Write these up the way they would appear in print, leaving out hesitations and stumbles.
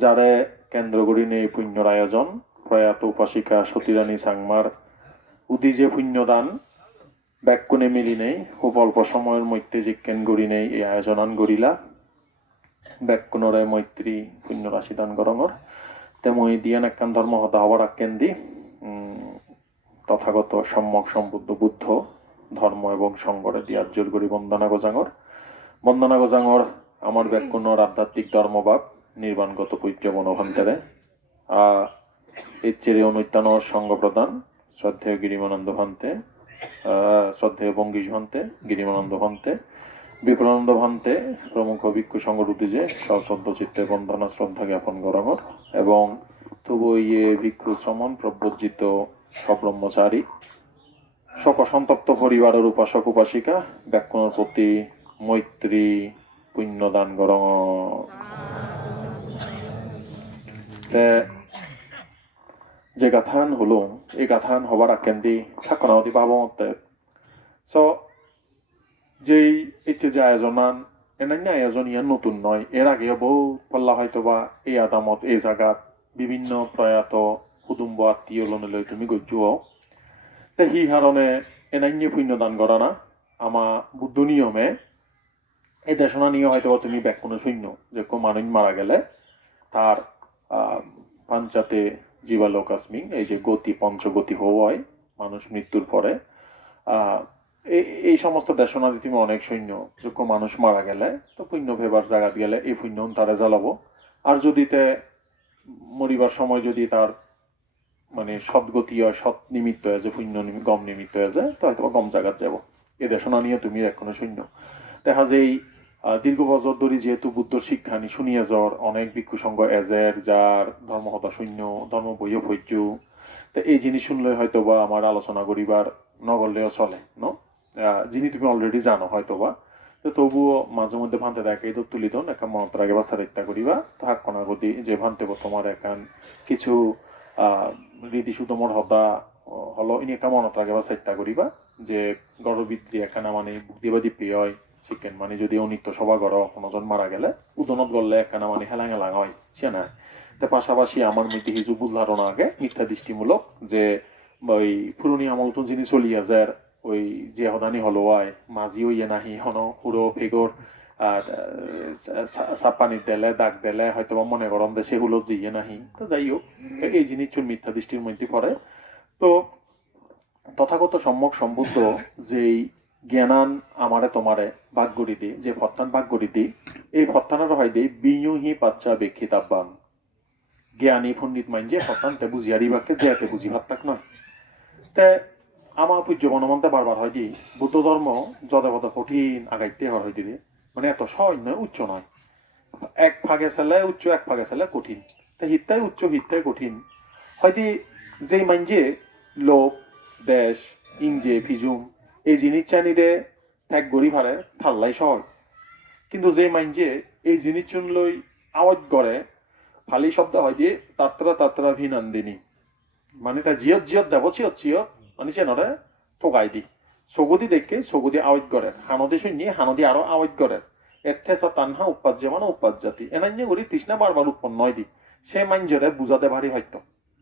যারে কেন্দ্র করি নেই পুণ্যর আয়োজন প্রয়াত উপাসিকা সতীরানী সাংমার উদি যে পুণ্যদান ব্যাকুণে মিলি নেই খুব অল্প সময়ের মধ্যে জিজ্ঞেন করি নেই এই আয়োজনান গরিলা ব্যাকুণরে মৈত্রী পুণ্য রাশি দান গরঙর তেমনি দিয়ান একখান ধর্ম হতা হবার আক্কেন দি তথাগত সম্যক সম্বুদ্ধ বুদ্ধ ধর্ম এবং সংগরে দিয়ার জোর করি বন্দনা গজাঙর আমার ব্যাকুণর আধ্যাত্মিক ধর্মভাব নির্বাণগত পূজ্য মনোভান্তেরে এর চেরে অনুত্যানর সঙ্গ প্রদান শ্রদ্ধেয় গিরিমানন্দ ভান্তে শ্রদ্ধেয় বঙ্গীশ ভান্তে গিরিমানন্দ ভান্তে বিপুলানন্দ ভান্তে প্রমুখ ভিক্ষু সংগঠুতি যে সশ্রদ্ধ চিত্তে বন্দনা শ্রদ্ধা জ্ঞাপন গরঙর এবং তবু ইয়ে ভিক্ষু শ্রমণ প্রব্রজিত সব্রহ্মচারী শোকসন্তপ্ত পরিবারের উপাসক উপাসিকা ব্যাকুণর প্রতি মৈত্রী পুণ্যদান গরঙ যে গাথান হলো এই গাথান হবার আকেন্দি থাকনাওদি ভাবমতে সো যেই ইচ্ছে যে আয়োজনান এনান্য আয়োজন ইয়ান নতুন নয় এর আগে বহু পল্লা হয়তো বা এই আদামত এই জায়গাত বিভিন্ন প্রয়াত কুটুম্ব আত্মীয় লই তুমি গজ্জুও তে হি কারণে এনান্য পুণ্যদান করা না আমা বুদ্ধ নিয়মে এই দেশনা নিয়ে হয়তো তুমি ব্যাকুণ শূন্য যে কেউ মানুষ মারা গেলে তার পাঞ্চাতে জীবালোকাস্মিং এই যে গতি পঞ্চগতি হওয়ায় মানুষ মৃত্যুর পরে এই সমস্ত দেশনাদি তুমি অনেক সৈন্য যোগ্য মানুষ মারা গেলে তো পুণ্য ভেবার জায়গা গেলে এই পুণ্য তারা জ্বালাবো আর যদি তে মরিবার সময় যদি তার মানে সৎগতি হয় সৎ নিমিত্ত হয় যে পুণ্য গম নিমিত্ত হয়ে যায় তো হয়তো গম জায়গাত যাব এই দেশনা নিয়ে তুমি এখনো সৈন্য দেখা যায় দীর্ঘ বছর ধরে যেহেতু বুদ্ধ শিক্ষা নি শুনিয়ে যাওয়ার অনেক ভিক্ষু সংঘ এজের যার ধর্মহতা শূন্য ধর্ম বইও ভৈর্য তো এই জিনিস শুনলে হয়তো বা আমার আলোচনা করিবার নগরলেও চলে ন যিনি তুমি অলরেডি জানো হয়তো বা তো তবুও মাঝে মধ্যে ভান্তে দেখে এই তো তুলিত একটা মন্ত্র আগে বাচ্চা ইত্যা করিবা তাহার কণাগতি যে ভান্তে তোমার একান কিছু রীতি সুতমর হতা হলো ইনি একটা মনত আগে বাচ্চা ইত্যা করিবা যে গর্ভবৃত্তি এখানে মানে দিবাদী প্রিয় হয় চিকেন মানে যদি অনিত্য সভা গড় কোনোজন মারা গেলে উদনত গড়লে একখানা মানে হেলাং হেলাং হয় সে না তো পাশাপাশি আমার মধ্যে হিজু ভুল ধারণা আগে মিথ্যা দৃষ্টিমূলক যে ওই পুরনি আমল তো যিনি চলিয়া যায় ওই যে হদানি হলো আয় মাঝি ওই নাহি হন পুরো ফেগর আর চাপানির দেলে দাগ দেলে হয়তো মনে গরম দেশে হুলত জিয়ে নাহি তো যাই হোক এই জিনিস মিথ্যা দৃষ্টির মধ্যে পড়ে তো তথাগত সম্যক সম্বুদ্ধ যেই জ্ঞানান আমারে তোমারে বাগ্যরি দি যে ফত্তান বাগ্যরি দি এই ফত্তানের হয় দি বিয়ুহি পাচ্চা বেক্ষিতাব্বান জ্ঞানী পণ্ডিত মাইন যে ফত্তান তে বুঝিয়ারি বাক্যে যে বুঝি ভাবতাক নয় তে আমার পূজ্য বনমন্তে বারবার হয় দি বুদ্ধ ধর্ম যদেবত কঠিন আগাইতে হয় দিদি মানে এত সহজ নয় উচ্চ নয় এক ভাগে ছেলে উচ্চ এক ভাগে ছেলে কঠিন তা হিত্তাই উচ্চ হিত্তাই কঠিন হয়তো যেই মাইন যে লোক দেশ ইংজে ফিজুম এই জিনিস চাইনিরে ত্যাগ গড়ি ভারে থাল্লাই সহজ কিন্তু যে মাইনজে এই জিনিস চুনলই আওয়াজ করে ফালি শব্দ হয় দিয়ে তাত্রা ভিনন্দিনী মানে তা জিয়ত জিয়ত দেব চিয়ত চিয়ত মানে চেনরে ঠোকাই দি সগদি দেখে সগদি আওয়াজ করে হানদি শুনি হানদি আরো আওয়াজ করে এথেসা তানহা উপাজ্য মানে উপাজ্জাতি এনান্য করি তৃষ্ণা বারবার উৎপন্ন হয় দি সে মাইনজরে বুঝাতে ভারী হয়তো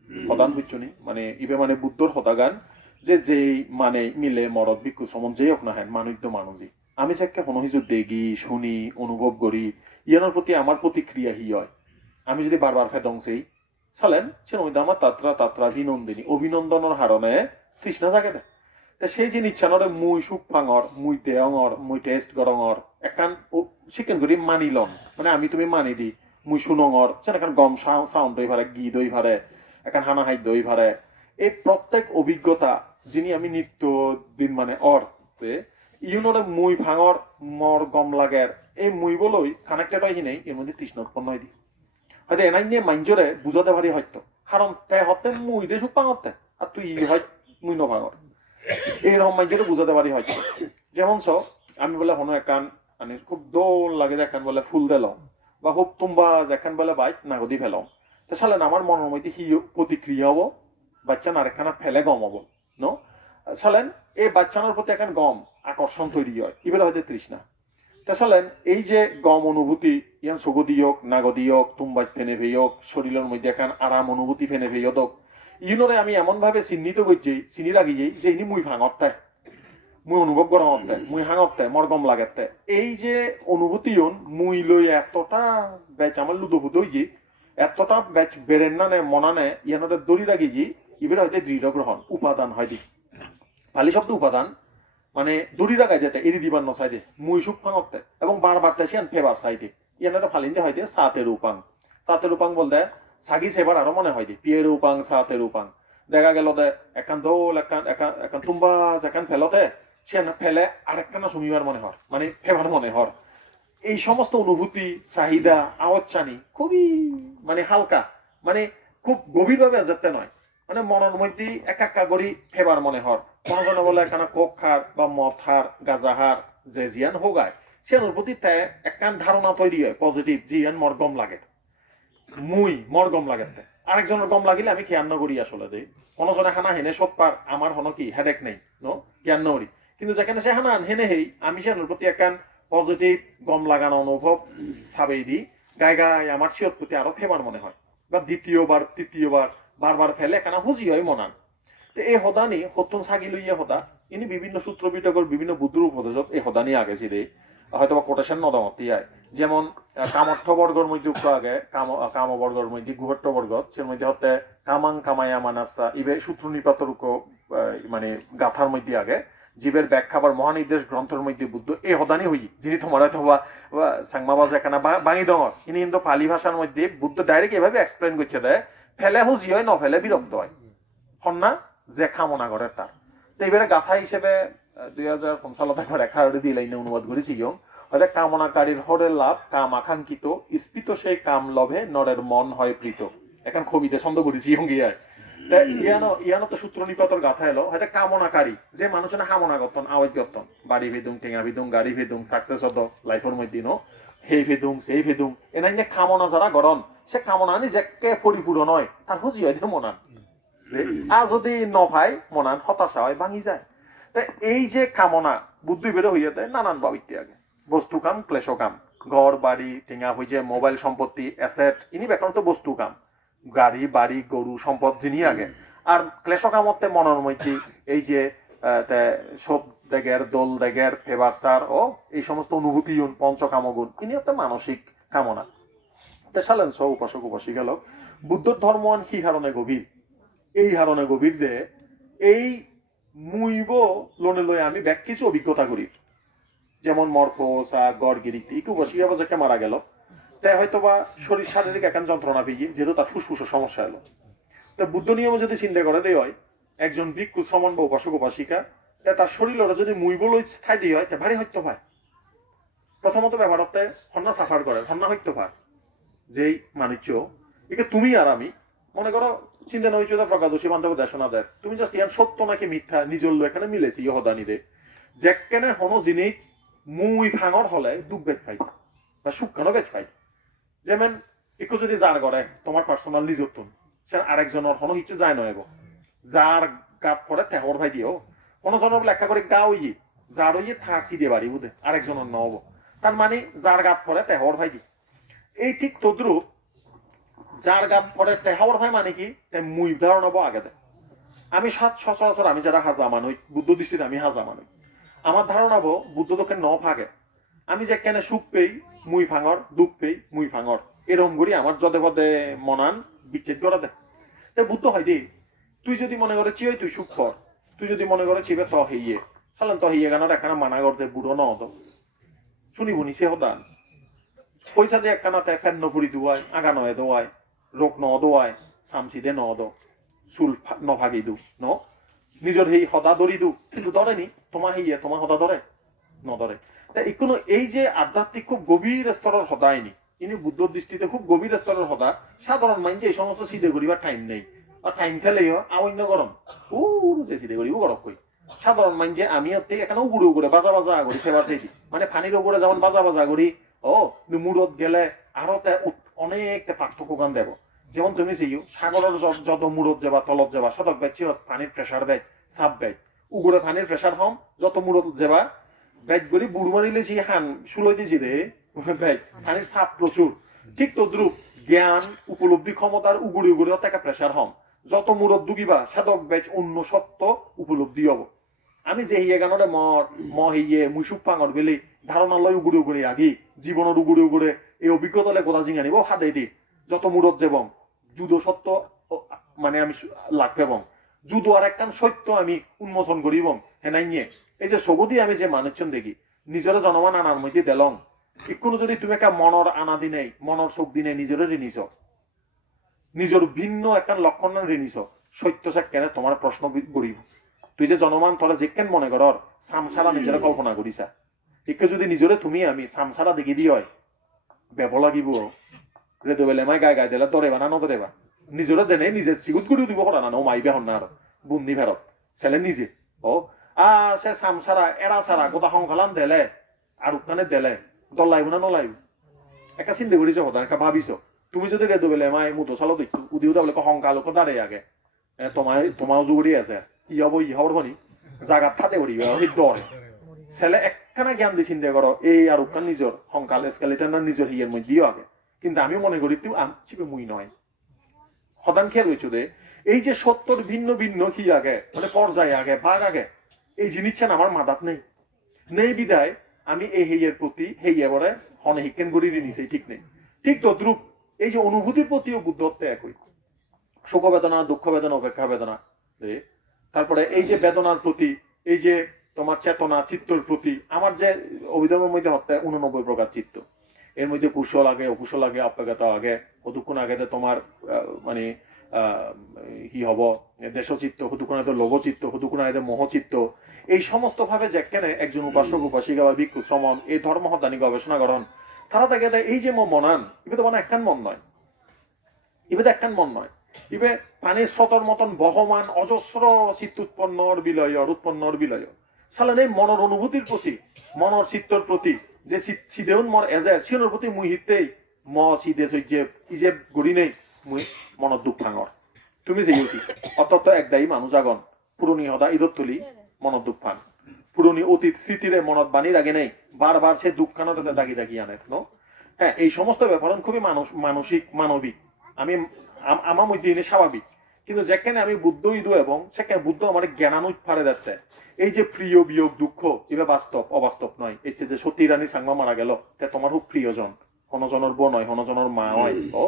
প্রধান বুঝছনি মানে ইবে মানে বুদ্ধর হতাগান যে মানে মিলে মরদ ভিক্ষু সমন যেই হোক না হেন মানুষ তো মানুষই আমি চাকে কোনো কিছু দেখি শুনি অনুভব করি ইয়ানোর প্রতি আমার প্রতিক্রিয়া হি হয় আমি যদি বারবার ফেদংসেই চলেন সে নইতে আমার তাত্রা অভিনন্দিনী অভিনন্দনের হারণে তৃষ্ণা জাগে দেয় তা সেই জিনিস ইচ্ছানরে মুই সুখ ফাঙর মুই দেয়ঙর মুই টেস্ট গরঙর একান চিকেন করি মানিলন মানে আমি তুমি মানি দি মুই শুনঙর সে এখান গম সাউন্ড দই ভারে গি দই ভারে এখান হানা হাই দই ভারে এই প্রত্যেক অভিজ্ঞতা যিনি আমি নিত্য দিন মানে অর্থে ইউনরে মুই ভাঙর মর গম লাগের এই মুই বলই কানেক্টেড হয় নেই এর মধ্যে তৃষ্ণ উৎপন্ন হয় দি হয়তো এনাই নিয়ে মাইঞ্জরে বুঝাতে পারি হয়তো কারণ তে হতে মুই দে সুখ পাঙতে আর তুই হয় মুই ন ভাঙর এইরকম মাইঞ্জরে বুঝাতে পারি হয়তো যেমন সব আমি বলে হনো একান মানে খুব দোল লাগে দেখান বলে ফুল দিলাম বা খুব তুম্বা যেখান বলে বাইক নাগদি ফেলাম তো সালেন আমার মনের মধ্যে হি প্রতিক্রিয়া হবো বাচ্চা নারেখানা ফেলে গম হবো ন সালেন এই বাচ্চানোর প্রতি এখন গম আকর্ষণ তৈরি হয় এবার হয়তো তৃষ্ণা তাছাড়া এই যে গম অনুভূতি ইয়ান সগু দিয়ক নাগ দিয়ক তুম্বাই ফেনে ভেয়ক শরীরের মধ্যে এখন আরাম অনুভূতি ফেনে ভেয়দক ইউনরে আমি এমন ভাবে চিহ্নিত করছি চিনি লাগি যাই যে ইনি মুই ভাঙতে মুই অনুভব করা হতে মুই হাঙতে মর গম লাগতে এই যে অনুভূতি মুই লই এতটা বেচ আমার লুদোভূত হইয়ে এতটা বেচ বেড়েন না নে মনা নে ইয়ানরে দড়ি রাখি যে ইবের হয়তো দৃঢ় গ্রহণ উপাদান হয় দি পালি শব্দ উপাদান মানে দড়ি রাখাই যেতে এরি দিবার নসাই দে মুই সুখ ফাঙতে এবং বারবার তেসি আন ফেবার চাই দে ইয়ানরে ফালিন দিয়ে হয় দিয়ে সাতের উপাং বলতে সাগি সেবার আরো মনে হয় দি পিয়ের উপাং সাতের উপাং দেখা গেল দে একান দোল একান তুম্বা একান ফেলতে সে ফেলে আরেকখানা শুনিবার মনে হর মানে ফেবার মনে হর এই সমস্ত অনুভূতি চাহিদা আওয়াজ খুবই মানে হালকা মানে খুব গভীরভাবে যেতে নয় মানে মনের মধ্যে একা করি ফেবার মনে হর কোনো বলে একখানা কোক খার বা মদ খার গাঁজা হার যে জিয়ান হোগায় সে অনুভূতি একখান ধারণা তৈরি হয় পজিটিভ জিয়ান মর গম লাগে মুই মর গম লাগে আরেকজনের গম লাগিলে আমি খেয়াল করি আসলে দেই কোনো জনে খানা হেনে সব পার আমার হনো কি হেডেক নেই নো জ্ঞান করি কিন্তু যেখানে সে হানা হেনে হেই আমি সে প্রতি একখান পজিটিভ গম লাগানো অনুভব ছাবেই দি গায় আমার সিয়ত প্রতি আরো ফেবার মনে হয় বা দ্বিতীয়বার তৃতীয়বার বারবার ফেলে কেন হুজি হয় মনান তো এই হদানি হতুন সাগি লইয়া হদা ইনি বিভিন্ন সূত্র বিটকর বিভিন্ন বুদ্ধর উপদেশক এই হদানি আগে ছিলেই হয়তো বা কোটেশন নদমতি আয় যেমন কামর্থ বর্গর মধ্যে উক্ত আগে কাম বর্গর মধ্যে গুহট্ট বর্গ সে মধ্যে হতে কামাং কামায়া মানাস্তা ইবে সূত্র নিপাতর মানে গাথার মধ্যে আগে জীবের ব্যাখ্যাবার মহানির্দেশ গ্রন্থের মধ্যে বুদ্ধ এই হদানি হই যিনি তোমার হয়তো বা সাংমাবাজ এখানে বাঙি ডঙর ইনি কিন্তু পালি ভাষার মধ্যে বুদ্ধ ডাইরেক্ট এভাবে এক্সপ্লেন করছে দেয় ফেলে হুজি হয় ন ফেলে বিরক্ত হয় হন্না যে কামনা করে তার তো এবারে গাথা হিসেবে 2015 একারে দিয়ে লাইনে অনুবাদ করেছি হয়তো কামনাকারীর হরের লাভ কাম আকাঙ্ক্ষিত স্ফীত সেই কাম লভে নরের মন হয় প্রীত এখন কবিতে ছন্দ করেছি গিয়ায় ইয়ানো তো সূত্র নিপাতর গাথা এলো হয়তো কামনাকারী যে মানুষ না কামনা করতেন আওয়াজ করতেন বাড়ি ভেদুং টেঙা ভেদুং গাড়ি ভেদুং সাকসেস হতো লাইফের মধ্যে নো সেই ভেদুং সেই ভেদুং এনাই যে কামনা যারা গরণ সে কামনা নি যে পরিপূরণ হয় তার হুজি হয় মনান আর যদি নভাই মনান হতাশা হয় ভাঙি যায় তা এই যে কামনা বুদ্ধি বেরো হইয়া দেয় নানান বাবিত্তি আগে বস্তু কাম ক্লেশ কাম ঘর বাড়ি টেঙা হয়েছে মোবাইল সম্পত্তি অ্যাসেট ইনি ব্যাকরণ তো বস্তু কাম গাড়ি বাড়ি গরু সম্পদ যিনি আগে আর ক্লেশ কামতে মনের মধ্যে এই যে সব দেগের দোল দেগের ফেবারসার ও এই সমস্ত অনুভূতি পঞ্চকামগুণ ইনি হচ্ছে মানসিক কামনা তেসালেন সব উপাসক উপাসিকা লোক বুদ্ধর ধর্মান কি হারণে গভীর এই হারণে গভীর দে এই মুইব লোনে লয়ে আমি ব্যাক কিছু অভিজ্ঞতা করি যেমন মর্কসা গড়গিরি একটু বসিয়া বাজারকে মারা গেল তাই হয়তো বা শরীর শারীরিক একান যন্ত্রণা পেয়ে যেহেতু তার ফুসফুসের সমস্যা এলো তা বুদ্ধ নিয়মে যদি চিন্তা করে দেয় হয় একজন ভিক্ষু সমান বা উপাসক উপাসিকা তার শরীর যদি মুইবল খাই দিয়ে হয় তা ভারী হইতে পায় প্রথমত ব্যাপার হতে হন্না সাফার করে হন্না হইতে পার যেই মানুষ একে তুমি আর আমি মনে করো চিন্তা নয় প্রকাদশী বান্ধব দেশনা দেয় তুমি জাস্ট ইয়ান সত্য নাকি মিথ্যা নিজল এখানে মিলেছি ইহদানি দে যেখানে হনো জিনিস মুই ভাঙর হলে দুঃখ বেচ পাই বা সুখ কেন বেচ পাই যেমন একটু যদি যার করে তোমার পার্সোনাল নিজত্ব সে আরেকজনের হনো কিছু যায় নয় যার গাত পরে তেহর ভাই দিও কোনো জনের লেখা করে গা ওই যার ওই থাকি দিয়ে বাড়ি বুধে আরেকজনের নহব তার মানে যার গাত পরে তেহর ভাই দি এই ঠিক তদ্রুপ যার গাত পরে তেহর ভাই মানে কি মুই ধারণ হবো আগে দেয় আমি সচরাচর আমি যারা হাজা মানুষ বুদ্ধ দৃষ্টিতে আমি হাজা মানুষ আমার ধারণা হবো বুদ্ধ তোকে ন ভাগে আমি যে কেন সুখ পেই মুই ভাঙর দুঃখ পেই মুই ভাঙর এরকম করি আমার যদে পদে মনান বিচ্ছেদ করে দেয় তাই বুদ্ধ হয় দি তুই যদি মনে করে চিয় তুই সুখ কর তুই যদি মনে করে চিবে ত হইয়ে চালান ত হইয়ে গানার একখানা মানা করতে বুড়ো ন হতো শুনিবনি সে হতান পয়সা দিয়ে একখানা তে ফ্যান নপুরি দুয়ায় আগা নয় দোয়ায় রোগ ন দোয়ায় সামসি দে ন দো চুল নভাগি দু ন নিজের সেই সদা দরি দু কিন্তু ধরেনি তোমার হইয়ে তোমার সদা ধরে নধরে কোনো এই যে আধ্যাত্মিক খুব গভীর স্তরের সদায়নি ইনি বুদ্ধ দৃষ্টিতে খুব গভীর স্তরের সদা সাধারণ মাইন যে এই সমস্ত সিধে করিবার টাইম নেই আর টাইম খেলেই অন্য গরম ও যে সিধে করি গরম কই সাধারণ মাইন যে আমি হতে এখানে উগুড়ে উগুড়ে বাজা বাজা করি সেবার চাইছি মানে পানির উপরে যেমন বাজা বাজা করি ও মুড়ত গেলে আরো অনেক পার্থক্য গান দেব যেমন তুমি চাইও সাগরের যত মুড়ত যাবা তলত যাবা সতক বেচি পানির প্রেসার দেয় চাপ দেয় উগুড়ে পানির প্রেসার হম যত মুড়ত যাবা ব্যাগ করে বুড় মারিলেছি হান শুলাই দিছি রে ব্যাগ পানির চাপ প্রচুর ঠিক তদ্রুপ জ্ঞান উপলব্ধি ক্ষমতার উগুড়ি উগুড়ি একটা প্রেসার হম যত মূরত দুগিবা সাধক ব্যাচ অন্য সত্য উপলব্ধি হব আমি যে হিয়ে গানরে হিয়ে মুসুক পাঙর বেলি ধারণালয় উগুড়ি উগুড়ি আগি জীবনের উগুড়ি উগুড়ে এই অভিজ্ঞতালে কথা জিঙা নিব হাতে দি যত মূরত যেবং যুদ সত্য মানে আমি লাগবে এবং যুদ আর একখান সত্য আমি উন্মোচন করিব হেনাই নিয়ে এই যে সবদি আমি যে মানুষজন দেখি নিজের জনমান আনার মধ্যে দেলং ইকুনো যদি তুমি একটা মনর আনা দিনে মনর চোখ দিনে নিজের ঋণিছ নিজের ভিন্ন একখান লক্ষণ ঋণিছ সত্য কেন তোমার প্রশ্ন করিব তুই যে জনমান তোরা যেকেন মনে কর সামসারা নিজের কল্পনা করিছা একে যদি নিজরে তুমি আমি সামসারা দেখি দি হয় বেব লাগিব রেদো বেলে মাই গায়ে গায়ে দিলে দরেবা না নদরেবা নিজরে দেনে নিজে সিগুত করে দিব করা না ও মাইবে হন না আর বুন্দি ফেরত ছেলে নিজে ও সে সামসারা এরা সারা গোটা সংখ্যালান দেলে আর উৎখানে দেলে দল লাইব না নলাইব একটা চিন্তা করিছ কথা একটা ভাবিছ তুমি যদি রেদো বেলে মাই মুতো চালো দেখতো উদিও বলে সংখ্যালোক দাঁড়িয়ে আগে তোমার জুড়ি আছে ই হব ই হবর হনি জাগাত থাতে করিবে সেই দরে ছেলে একখানা জ্ঞান দিয়ে চিন্তা করো এই আর উৎখান নিজের সংখ্যাল স্কেলেটার নিজের হিয়ের মধ্যেও আগে কিন্তু আমি মনে করি তুই চিপে মুই নয় সদান খেয়াল হয়েছ দে এই যে সত্তর ভিন্ন ভিন্ন কি আগে মানে পর্যায়ে আগে ভাগ আগে এই জিনিসটা আমার মাদাত নেই নেই বিদায় আমি এই হেইয়ের প্রতি হেইয়ে বলে হনে হিকেন গড়ি নিছে ঠিক নেই ঠিক তদ্রুপ এই যে অনুভূতির প্রতিও বুদ্ধত্ব একই শোক বেদনা দুঃখ বেদনা অপেক্ষা বেদনা তারপরে এই যে বেদনার প্রতি এই যে তোমার চেতনা চিত্তর প্রতি আমার যে অভিধর্মের মধ্যে হত্যা 89 প্রকার চিত্ত এর মধ্যে কুশল আগে অকুশল আগে অপেক্ষাতা আগে কতক্ষণ আগে তোমার মানে কি হব দেশচিত্ত কতক্ষণ আগে লোভচিত্ত কতক্ষণ আগে মোহচিত্ত এই সমস্ত ভাবে যেখানে একজন উপাসক উপাসিকা বা ভিক্ষু শ্রমণ এই ধর্ম হদানি গবেষণা করেন তারা তাকে এই যে মনান ইবে তো মানে একখান মন নয় ইবে তো একখান মন নয় ইবে পানির স্রোতর মতন বহমান অজস্র চিত্ত উৎপন্নর বিলয় উৎপন্নর বিলয় সালেন এই মনের অনুভূতির প্রতি মনের চিত্তর প্রতি যে সিদেউন মর এজে সিনের প্রতি মুই হিতেই ম সিদে সহ্যে ইজে গড়ি নেই মুই মনত দুঃখ ভাঙর তুমি যে ইউতি অতত একদায়ী মানুষ আগন পুরনি হদা ঈদত তুলি মনত দুঃখ ভাঙ পুরনি অতীত স্মৃতিরে মনত বাণী রাগে নেই বারবার সে দুঃখ খানতে দাগি দাগি আনে নো হ্যাঁ এই সমস্ত ব্যাপার খুবই মানসিক মানবিক আমি আমার মধ্যে এনে স্বাভাবিক কিন্তু যেখানে আমি বুদ্ধ ইদু এবং সেখানে বুদ্ধ আমার জ্ঞানানুজ ফাড়ে যাচ্ছে এই যে প্রিয় বিয়োগ দুঃখ এবার বাস্তব অবাস্তব নয় এই যে সতী রানী সাংমা মারা গেল তে তোমার খুব প্রিয়জন হনজনের বউ নয় হনজনের মা হয় ও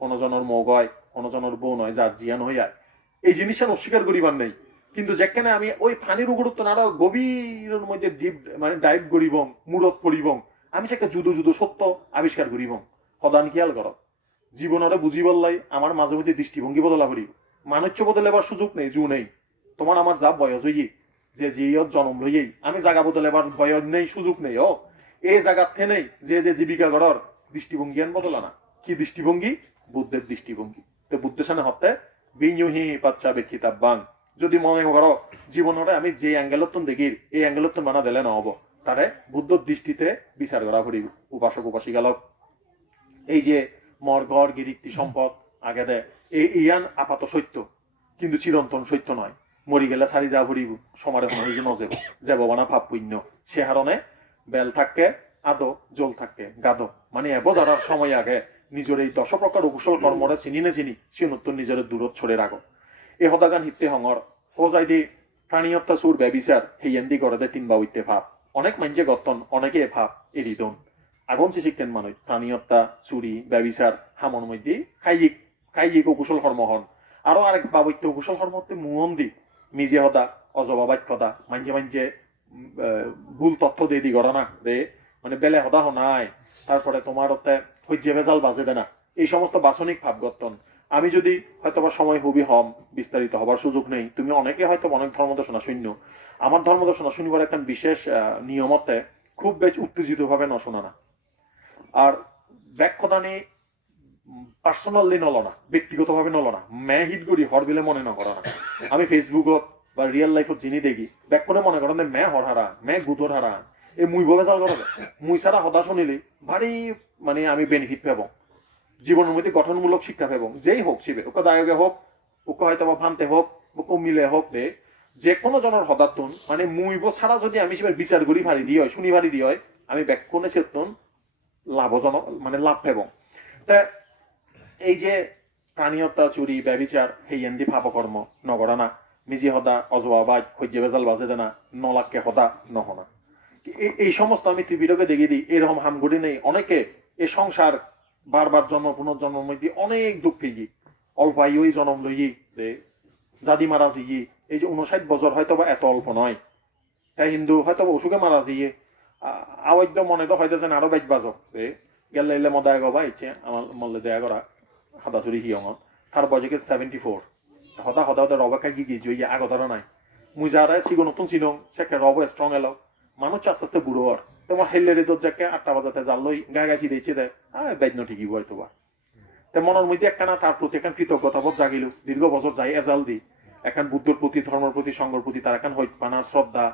হনজনের মগ হয় হনজনের বউ নয় যার জিয়ান হইয়া এই জিনিসটা অস্বীকার করিবার নেই কিন্তু যেখানে আমি ওই ফানির গুরুত্ব না আরো গভীরের মধ্যে ডিপ মানে ডাইভ করিব মূরত করিব আমি সেটা জুদো জুদো সত্য আবিষ্কার করিব সদান খেয়াল কর জীবনরে বুঝিবার লাই আমার মাঝে মধ্যে দৃষ্টিভঙ্গি বদলা করিব মানুষ বদলেবার সুযোগ নেই জু নেই তোমার আমার যা বয়স হইয়ে যে জিয়ত জন্ম লইয়েই আমি জায়গা বদলেবার বয়স নেই সুযোগ নেই ও এই জায়গাতে নেই যে যে জীবিকা গড়র দৃষ্টিভঙ্গি আন বদলা না কি দৃষ্টিভঙ্গি বুদ্ধের দৃষ্টিভঙ্গি তো বুদ্ধের সামনে হতে বিনিহি পাচ্ছা বেক্ষিতাব বাং যদি মনে করো জীবনরে আমি যে অ্যাঙ্গেলতন দেখি এই অ্যাঙ্গেলতন মানা দিলে নহব তারে বুদ্ধর দৃষ্টিতে বিচার করা করিব উপাসক উপাসিকালক এই যে মর ঘর গিরিক্তি সম্পদ আগে দে এই ইয়ান আপাত সত্য কিন্তু চিরন্তন সত্য নয় মরি গেলে সারি যা ভরিব সমারে হন হইজ নজেব যাব বানা ভাব পুণ্য সে হারণে বেল থাককে আদো জল থাককে গাদো মানে এব যারার সময় আগে নিজের এই 10 প্রকার অকুশল কর্মরে চিনি নে চিনি সিনত্তর নিজের দূরত ছড়ে রাখো এই হদাগান হিতে হঙর হোজাই দি প্রাণী হত্যা সুর ব্যবিচার হেয়েন্দি করে দে 3 বা উইতে ভাব অনেক মানছে গতন অনেকে ভাব এরিদন আগুন শিখতেন মানুষ প্রাণী হত্যা চুরি ব্যবিচার হামন মধ্যে খাইয়িক অকুশল কর্ম হন আরো আরেক বাবৈত্য অকুশল কর্ম হতে মুহন্দি মিজে হদা অজবা বাক্যতা মানছে ভুল তথ্য দিয়ে দি গড়া না রে মানে বেলে হদা হনাই তারপরে তোমার হতে হইজে ভেজাল বাজে দেনা এই সমস্ত বাসনিক ভাব গঠন আমি যদি হয়তো বা সময় হবি হম বিস্তারিত হবার সুযোগ নেই তুমি অনেকে হয়তো অনেক ধর্মদর্শনা শূন্য আমার ধর্মদর্শনা শুনিবার একটা বিশেষ নিয়মতে খুব বেশ উত্তেজিত ভাবে ন শোনা না আর ব্যাখ্যাদানি পার্সোনালি নল না ব্যক্তিগতভাবে নল না মে হিট করি হর বিলে মনে নকরা না আমি ফেসবুকত বা রিয়েল লাইফত যিনি দেখি ব্যাখ্যানে মনে করেন মে হর হারা মে গুদর হারা এই মুই বলে চাল করে মুই সারা হদা শুনিলি ভারী মানে আমি বেনিফিট পাব জীবনের মধ্যে গঠনমূলক শিক্ষা পাব যেই হোক শিবে ওকে দায়কে হোক ওকে হয়তো বা ভান্তে হোক ওকে মিলে হোক দে যে কোনো জনের হদাতুন মানে মুইব ছাড়া যদি আমি সেবার বিচার করি ভারি দিয়ে হয় শুনি ভারি দিয়ে হয় আমি ব্যাকুণে চেতন লাভজনক মানে লাভ পেব তা এই যে প্রাণী হত্যা চুরি ব্যবিচার হেইয়েন্দি পাপকর্ম নগরানা মিজি হদা অজবা বা খৈজে বেজাল বাজে দেনা নলাককে হদা নহনা এই সমস্ত আমি ত্রিপিটকে দেখি দিই এরকম হামগুড়ি নেই অনেকে এ সংসার বারবার জন্ম পুনর্জন্ম মধ্যে অনেক দুঃখ পেয়ে অল্প আয়ুই জন্ম লই যে জাদি মারা যাইয়ে এই যে 59 বছর হয়তো বা এত অল্প নয় তাই হিন্দু হয়তো অসুখে মারা যাইয়ে আওয়াদ্য মনে তো হয়তো আরো বাইক বাজক গেলে এলে মদায় গবা ইচ্ছে আমার মল্লে দেয়া করা হাদা চুরি হিয়ঙত তার বয়সকে 74 হতা হতা হতা রবাকা গিয়ে জইয়া আগতার নাই মুই যারা ছিল নতুন ছিল সেকে রব স্ট্রং এলো মানুষ আস্তে আস্তে বুড়ো আর তোমার হেললে দরজাকে 8টা বাজাতে জানলই গা গাছি দিয়েছে দেয় বেদন ঠিকই হয়তো বা তে মনের মধ্যে একখানা তার প্রতি একখান কৃতজ্ঞতাবোধ জাগিল দীর্ঘ বছর যাই এজাল দি এখন বুদ্ধর প্রতি ধর্মের প্রতি সংঘর প্রতি তার এখন হইপানা শ্রদ্ধা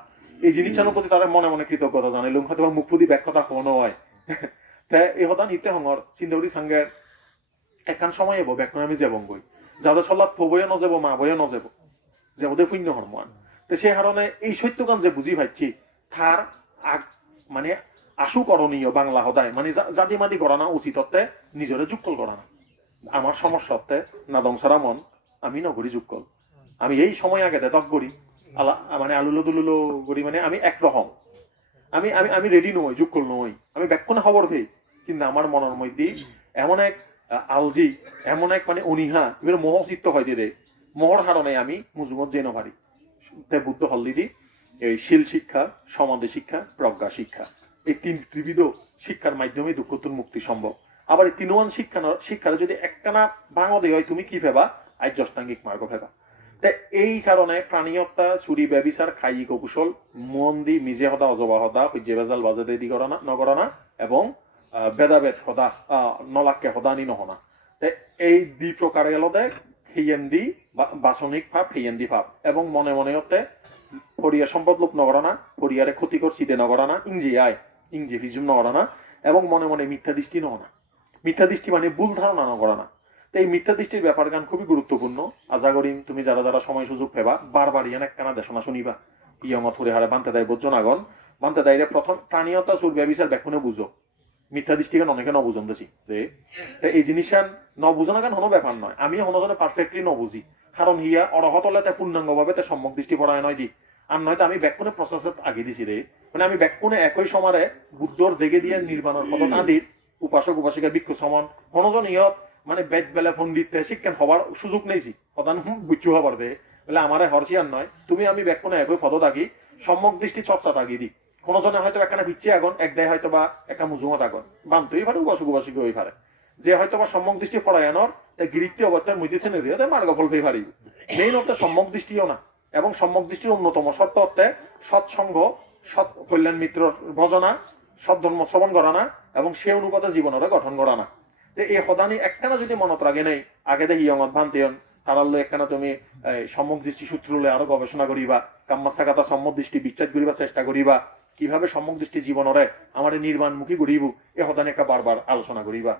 এই জিনিসের প্রতি তারা মনে মনে কৃতজ্ঞতা জানাইল হয়তো মুখ প্রতি ব্যাখ্যাটা কোনো হয় এই হতা নিতে হঙর চিন্তাউরি সাঙ্গের একখান সময় এবো ব্যাখ্যা আমি যাবং গই যাদের সল্লাত ফবয়ে নযাব মা বয়ে নযাব যে ওদের শূন্য হরমান তো সেই কারণে এই সত্যকান যে বুঝি পাইছি তার মানে আশু করণীয় বাংলা হদায় মানে জাতি মাদি গড়ানা উচিত হতে নিজরে যুক্কল গড়ানা আমার সমস্যা হতে নাদম সারা মন আমি নগরী যুক্কল আমি এই সময় আগে দেখ করি মানে আলুলো দুলুলো করি মানে আমি একরকম আমি আমি আমি রেডি নই যুক্কল নই আমি ব্যাকুণে খবর পেয়ে কিন্তু আমার মনের মধ্যে এমন এক আলজি এমন এক মানে অনীহা এবার মোহ চিত্ত হয় দিয়ে দেয় মোহর হারণে আমি মুজুমত জেন পারি তাই বুদ্ধ হল্লিদি এই শীল শিক্ষা সমাধি শিক্ষা প্রজ্ঞা শিক্ষা এই তিন ত্রিবিধ শিক্ষার মাধ্যমে দুঃখতুন মুক্তি সম্ভব আবার এই তিনওয়ান শিক্ষার যদি একটানা ভাঙো দেয় হয় তুমি কি ভেবা আজ অষ্টাঙ্গিক মার্গ ভেবা তাই এই কারণে প্রাণী হত্যা চুরি ব্যবিচার খাই কৌশল মন দি মিজে হদা অজবা হদা হইজে বেজাল বাজে দি করা নগরনা এবং বেদাবেদ হদা নলাককে হদানি নহনা এই দুই প্রকারে এলদে হেইয়েন্দি বাসনিক ভাব হেইয়েন্দি ভাব এবং মনে মনে হতে পরিয়ার সম্পদ লোপ নগরানা পরিয়ারে ক্ষতিকর সিদে নগরানা ইংজি আয় ইংজি হিজুম নগরানা এবং মনে মনে মিথ্যা দৃষ্টি নহনা মিথ্যা দৃষ্টি মানে ভুল ধারণা নগরানা তো এই মিথ্যা দৃষ্টির ব্যাপার গান খুবই গুরুত্বপূর্ণ আশা করি তুমি যারা যারা সময় সুযোগ পেবা বারবার ইয়ান একখানা দেশনা শুনিবা ইয়ঙত ফুরে হারে বানতে দেয় বোঝো নাগন বানতে দেয় প্রথম প্রাণীয়তা সুর ব্যবিচার ব্যাকুনে বুঝো মিথ্যা দৃষ্টিকে অনেকে নবুঝন দেছি যে এই জিনিসটা নবুঝনা কেন হনো ব্যাপার নয় আমি হনজনে পারফেক্টলি নবুঝি কারণ হিয়া অরহতলে তে পূর্ণাঙ্গ ভাবে তে সম্যক দৃষ্টি পড়ায় নয় দি আর নয়তো আমি ব্যাকুনে প্রসেসত আগে দিছি রে মানে আমি ব্যাকুনে একই সমারে বুদ্ধর দেখে দিয়ে নির্বাণের পদন আদির উপাসক উপাসিকা ভিক্ষু সমান হনজন ইহত মানে বেদ বেলা পণ্ডিত শিক্ষা হবার সুযোগ নেইছি প্রধান বুঝু হবার দে বলে আমারে হরসিয়ার নয় তুমি আমি ব্যাকুনে একই পদ থাকি সম্যক দৃষ্টি চর্চা থাকি দি কোনো জনে হয়তো একখানা পিচ্ছে আগুন এক দেয় হয়তো বা একটা মুজুমত আগুন বানতেই পারে উপাসক উপাসিক হয়ে পারে যে হয়তো বা সম্যক দৃষ্টি পড়ায়নর তাই গিরিত্তি অবস্থার মধ্যে থেনে দিয়ে তাই মার্গ ফল পেয়ে পারি মেইন অর্থে সম্যক দৃষ্টিও না এবং সম্যক দৃষ্টির অন্যতম শর্ত অর্থে সৎসঙ্গ সৎ কল্যাণ মিত্র ভজনা সৎ ধর্ম শ্রবণ করা না এবং সে অনুপাতে জীবনের গঠন করা না তো এই হদানি একখানা যদি মনত রাগে নেই আগে দেখি ইয়ঙত ভান্তিয়ন তারাল্লো একখানা তুমি সম্যক দৃষ্টি সূত্র আরো গবেষণা করিবা কাম্মাসা কাতা সম্যক দৃষ্টি বিচার করিবা চেষ্টা করিবা কিভাবে সম্যক দৃষ্টি জীবনরে আমার নির্মাণমুখী গড়িব এ হদানি একটা বারবার আলোচনা করিবা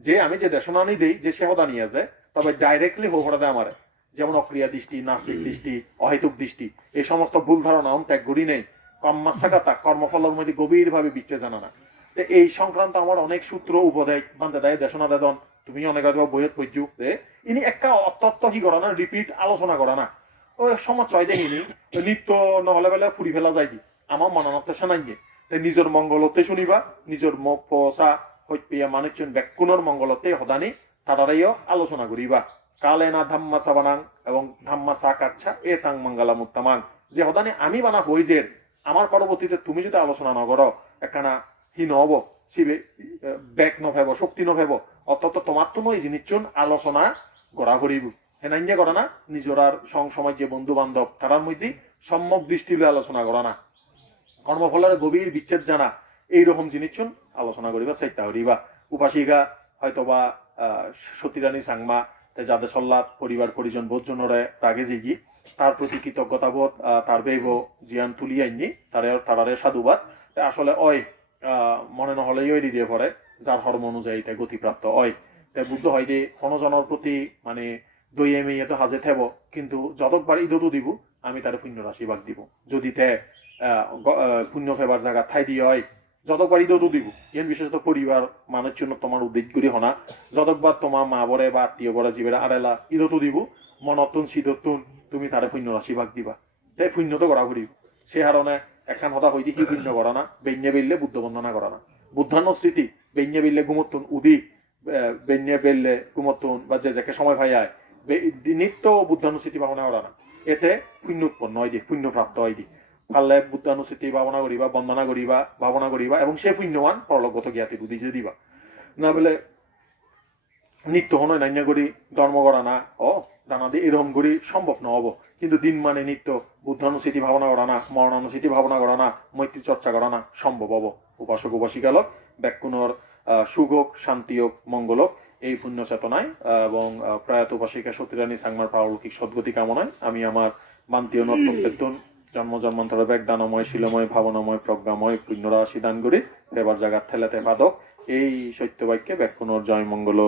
যে আমি যে দেশনানি দেই যে সে হদানি আছে তবে ডাইরেক্টলি হোহরা দেয় আমারে যেমন অক্রিয়া দৃষ্টি নাস্তিক দৃষ্টি অহেতুক দৃষ্টি এই সমস্ত ভুল ধারণা ত্যাগ করি নেই কাম্মাসাকাতা কর্মফলের মধ্যে গভীর ভাবে বিচ্ছে জানা না এই সংক্রান্ত আমার অনেক সূত্র উপদেয় বান্ধে দেয় দেশনা দেদন তুমি অনেক বইত পর্যু ইনি একটা অত্যত্ত কি করা না রিপিট আলোচনা করা না ওই সমাজ চয় দেখিনি নিত্য নহলে বেলা ফুরি ফেলা যায় কি আমার মননতে শোনাইয়ে নিজের মঙ্গলতে শুনিবা নিজের মুখ পচা হইয়া মানুষজন ব্যাকুণর মঙ্গলতে হদানি তারাইও আলোচনা করিবা কালে না ধাম্মা সাবানাং এবং ধাম্মা সা কাচ্ছা এ তাং মঙ্গলা মুক্তামাং যে হদানি আমি বানা হইজের আমার পরবর্তীতে তুমি যদি আলোচনা না করো একখানা হীন হব শিবে ব্যাগ নভেব শক্তি নভেব অত্যন্ত তোমার তো নয় জিনিস আলোচনা গড়া করিব হেনাইন করা না নিজের আর সময় যে বন্ধু বান্ধব তারার মধ্যে সম্যক দৃষ্টি আলোচনা করা না কর্মফলের গভীর বিচ্ছেদ জানা এইরকম জিনিস আলোচনা করিবা চেষ্টা করিবা উপাসিকা হয়তোবা সতীরানী সাংমা যাদের সল্লাদ পরিবার পরিজন বোধজনরে রাগে জিগি তার প্রতি কৃতজ্ঞতা বোধ তার বেব জিয়ান তুলি আইনি তারারে সাধুবাদ আসলে অয় মনে নহলে এড়ি দিয়ে পড়ে যার হর্ম অনুযায়ী তাই গতিপ্রাপ্ত অয় তাই বুদ্ধ হয় যে ক্ষণজনের প্রতি মানে দইয়ে মেয়ে তো হাজে থেব কিন্তু যতকবার ঈদতো দিব আমি তার পুণ্য রাশি ভাগ দিব যদি তে পুণ্য ফেবার জায়গা ঠাই দিয়ে হয় যতবার ঈদতো দিব ইয়ান বিশেষত পরিবার মানুষ জন্য তোমার উদ্দেশ্য করি হনা যতবার তোমার মা বরে বা আত্মীয় বরে জীবের আড়াইলা ঈদতো দিব মনতুন শীততুন তুমি তার পুণ্য রাশি ভাগ দিবা তাই পুণ্য তো করা করিব সে হারণে একখান হতা হইতে কি পুণ্য করা না বেঞ্ঞে বেললে বুদ্ধ বন্দনা করা না বুদ্ধান্ন স্মৃতি বেঞ্ঞে বেললে ঘুমতুন উদি বেঞ্ঞে বেললে ঘুমতুন বা যে যাকে সময় ভাই আয় নিত্য বুদ্ধানুস্মৃতি ভাবনা করা না এতে পুণ্য উৎপন্ন হয় দি পুণ্য প্রাপ্ত হয় দি পারলে বুদ্ধানুস্মৃতি ভাবনা করিবা বন্দনা করিবা ভাবনা করিবা এবং সে পুণ্যবান পরলোকগত জ্ঞাতি বুদ্ধি যে দিবা না বলে নিত্য হনয় নাইনা করি ধর্ম করা না ও দানা দিয়ে এরকম করি সম্ভব না হব কিন্তু দিন মানে নিত্য বুদ্ধানুস্মৃতি ভাবনা করা না মরণানুস্মৃতি ভাবনা করা না মৈত্রী চর্চা করা না সম্ভব হব উপাসক উপাসিকালক ব্যাকুণর সুখ হোক শান্তি হোক মঙ্গল হোক এই পুণ্য চেতনায় এবং প্রয়াত উপাসিকা সতীরানী সাংমার পারলৌকিক সদ্গতি কামনায় আমি আমার বান্তীয় নর্তন জন্ম জন্মান্তর ব্যাগ দানময় শিলময় ভাবনাময় প্রজ্ঞাময় পুণ্য রাশি দান করি এবার জায়গার ঠেলাতে বাদক এই সত্যবাক্যে ব্যাকুণর জয় মঙ্গল।